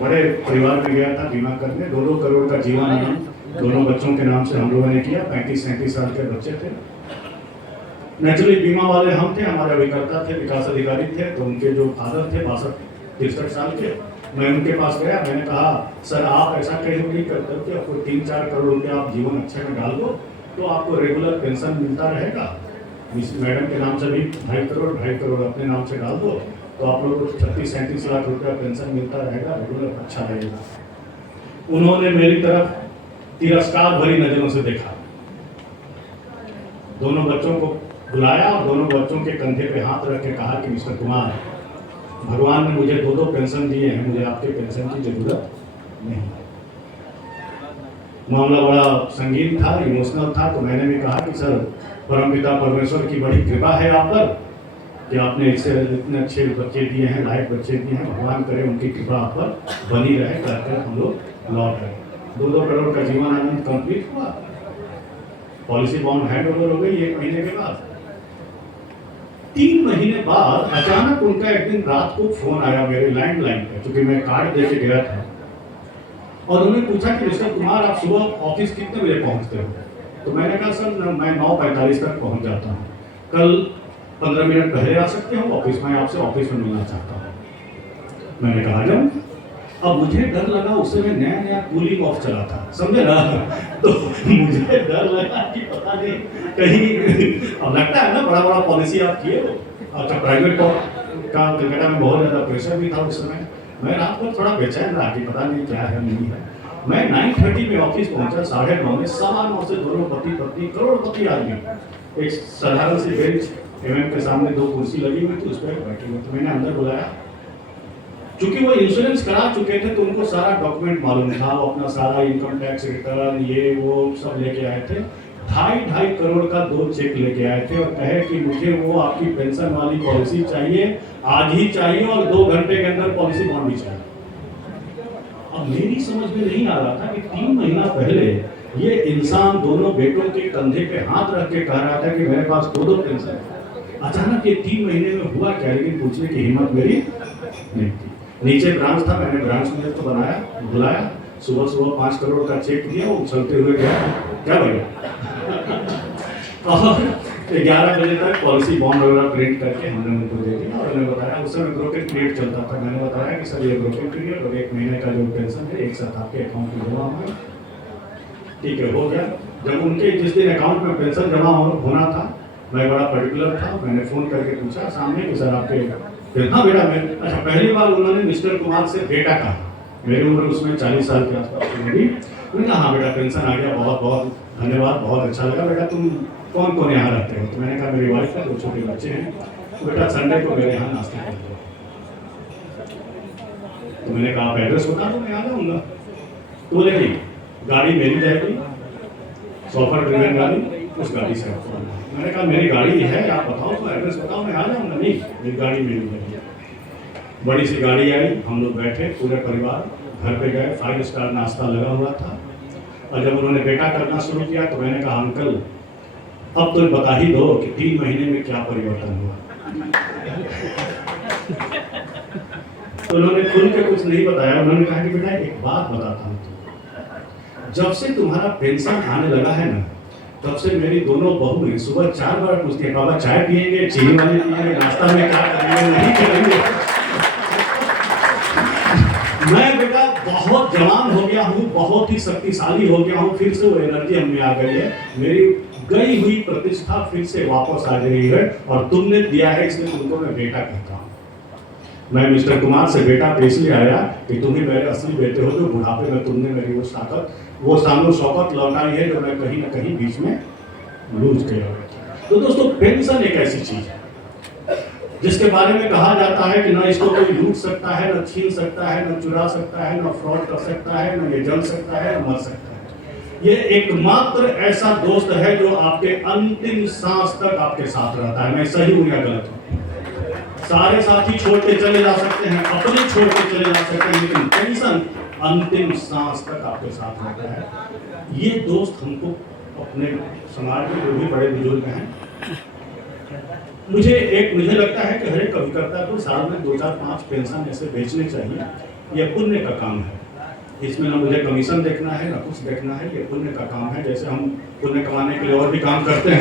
बड़े परिवार में गया था बीमा करने, 2-2 करोड़ का जीवन आनंद दोनों बच्चों के नाम से हम लोगों ने किया। 35-37 साल के बच्चे थे। नेचुरली बीमा वाले हम थे, हमारे अभिकर्ता थे, विकास अधिकारी थे, तो उनके जो फादर थे 62-63 साल के, मैं उनके पास गया। मैंने कहा सर आप ऐसा कहीं नहीं करते हो कि आपको 3-4 करोड़ रुपया आप जीवन अच्छे में डाल दो तो आपको रेगुलर पेंशन मिलता रहेगा। मैडम के नाम से भी 2.5 करोड़ अपने नाम से डाल दो तो आप लोग को 36-37 लाख रुपया पेंशन मिलता रहेगा, रेगुलर अच्छा रहेगा। उन्होंने मेरी तरफ तिरस्कार भरी नजरों से देखा। दोनों बच्चों को बुलाया और दोनों बच्चों के कंधे पे हाथ रख के कहा कि मिस्टर कुमार, भगवान ने मुझे 2 पेंशन दिए हैं, मुझे आपके पेंशन की जरूरत नहीं। मामला बड़ा संगीन था, इमोशनल था, तो मैंने भी कहा कि सर परमपिता परमेश्वर की बड़ी कृपा है आप पर कि आपने इतने अच्छे बच्चे दिए हैं, लायक बच्चे दिए हैं, भगवान करे उनकी कृपा आप पर बनी रहे। कहकर हम लोग लौट गए। 2-2 करोड़ का जीवन आनंद कंप्लीट हुआ। पॉलिसी बॉन्ड हैंड ओवर हो गई 1 महीने के बाद। 3 महीने बाद अचानक उनका एक दिन रात को फोन आया मेरे लैंडलाइन पे, क्योंकि मैं कार्ड दे के गया था, और उन्होंने पूछा कि मिस्टर कुमार आप सुबह ऑफिस कितने बजे पहुंचते हो? तो मैंने कहा सर मैं 9:45 तक पहुंच जाता हूँ, कल 15 मिनट पहले आ सकते हो ऑफिस में, आपसे ऑफिस में मिलना चाहता हूँ। मैंने कहा जाऊँ। अब मुझे डर लगा, उस समय नया कूलिंग ऑफ चला था, समझे ना, तो मुझे डर लगा कि पता नहीं कहीं, अब लगता है ना बड़ा पॉलिसी आप किए हो। अच्छा प्राइवेट का कलकत्ता में बहुत ज़्यादा प्रेशर भी था उस समय। मैं रात को थोड़ा बेचैन रहा कि पता नहीं क्या है नहीं है। मैं 9:30 में ऑफिस पहुंचा, 9:30 में 9:15 से दोनों पति पत्नी करोड़पति आदमी एक साधारण सी बेंच एमएम के सामने 2 कुर्सी लगी हुई थी, उस पर बैठे हुए थे। मैंने अंदर बुलाया, चूंकि वो इंश्योरेंस करा चुके थे तो उनको सारा डॉक्यूमेंट मालूम था, वो अपना सारा इनकम टैक्स रिटर्न ये वो सब लेके आए थे। 2.5 करोड़ का 2 चेक लेके आए थे और कहे कि मुझे वो आपकी पेंशन वाली पॉलिसी चाहिए, आज ही चाहिए, और 2 घंटे के अंदर पॉलिसी बॉन्ड भी चाहिए। अब मेरी समझ में नहीं आ रहा था कि 3 महीना पहले ये इंसान दोनों बेटों के कंधे पे हाथ रख के कह रहा था कि मेरे पास 2 पेंशन है। अचानक ये 3 महीने में हुआ क्या, लेकिन पूछने की हिम्मत मेरी नहीं थी। नीचे ब्रांच था, मैंने ब्रांच में तो बनाया, बुलाया, सुबह 5 करोड़ का चेक दिया, वो चलते हुए गया, क्या भैया, और 11 बजे तक पॉलिसी बॉन्ड वगैरह प्रिंट करके हमने उनको दे दिया। और उन्होंने बताया उस समय ब्रोकन पीरियड चलता था, मैंने बताया कि सर ये ब्रोकन पीरियड और 1 महीने का जो पेंशन है एक साथ आपके अकाउंट में जमा होगा। ठीक है, हो गया। जब उनके जिस दिन अकाउंट में पेंशन जमा होना था, मैं बड़ा पर्टिकुलर था, मैंने फ़ोन करके पूछा सामने कि सर आपके, हाँ बेटा, मैं, अच्छा पहली बार उन्होंने मिस्टर कुमार से बेटा कहा, मेरी उम्र उसमें 40 साल के आसपास होगी। उन्होंने कहा हाँ बेटा पेंशन आ गया, बहुत बहुत धन्यवाद, बहुत अच्छा लगा। बेटा तुम कौन कौन यहाँ रहते हो? तो मैंने कहा मेरी वाइफ है, 2 छोटे बच्चे हैं, तो बेटा संडे को मेरे यहाँ नाश्ता कर दो। तो मैंने कहा आप एड्रेस बता दो, मैं आ जाऊँगा। तो बोले नहीं, गाड़ी मेरी जाएगी, सॉफर ड्रिवन गाड़ी, उस गाड़ी से आपको आना है। मैंने कहा मेरी गाड़ी है, आप बताओ तो एड्रेस बताओ, मैं आ जाऊँगा। नहीं, मेरी गाड़ी मेरी है। बड़ी सी गाड़ी आई, हम लोग बैठे पूरे परिवार, घर पे गए, 5 स्टार नाश्ता लगा हुआ था। और जब उन्होंने बेटा करना शुरू किया तो मैंने कहा अंकल अब तो बता ही दो कि 3 महीने में क्या परिवर्तन हुआ। तो उन्होंने खुल के कुछ नहीं बताया। उन्होंने कहा कि बेटा एक बात बताता हूँ, जब से तुम्हारा पेंशन आने लगा है ना, तब से मेरी दोनों बहुएं सुबह 4 बार पूछती है, बाबा चाय पियेंगे, चीनी वाली पियेंगे, नाश्ता में क्या करेंगे, नहीं करेंगे। मैं बेटा बहुत जवान हो गया हूँ, बहुत ही शक्तिशाली हो गया हूँ, फिर से वो एनर्जी हमें आ गई है, मेरी गई हुई प्रतिष्ठा फिर से वापस आ गई है, और तुमने दिया है इसलिए तुमको मैं बेटा कहता हूँ। मैं मिस्टर कुमार से बेटा पे इसलिए आया कि तुम ही मेरे असली बेटे हो, जो बुढ़ापे में तुमने मेरी वो ताकत, वो सामने शौकत लौटाई है जो मैं कहीं ना कहीं बीच में लूज गया। तो दोस्तों पेंशन एक ऐसी चीज है जिसके बारे में कहा जाता है कि ना इसको कोई लूट सकता है, न छीन सकता है, न चुरा सकता है, न फ्रॉड कर सकता है, न ये जल सकता है, न मर सकता है। ये एकमात्र ऐसा दोस्त है जो आपके अंतिम सांस तक आपके साथ रहता है। मैं सही हूं या गलत हूं? सारे साथी छोड़ के चले जा सकते हैं, अपने छोड़ के चले जा सकते हैं, लेकिन पेंशन अंतिम सांस तक आपके साथ रहता है। ये दोस्त हमको अपने समाज में जो भी बड़े बुजुर्ग हैं, मुझे लगता है कि हर एक अभिकर्ता को साल में 2-4-5 पेंशन ऐसे बेचने चाहिए, ये पुण्य का काम है। इसमें ना मुझे कमीशन देखना है ना कुछ देखना है, ये पुण्य का काम है। जैसे हम पुण्य कमाने के लिए और भी काम करते हैं,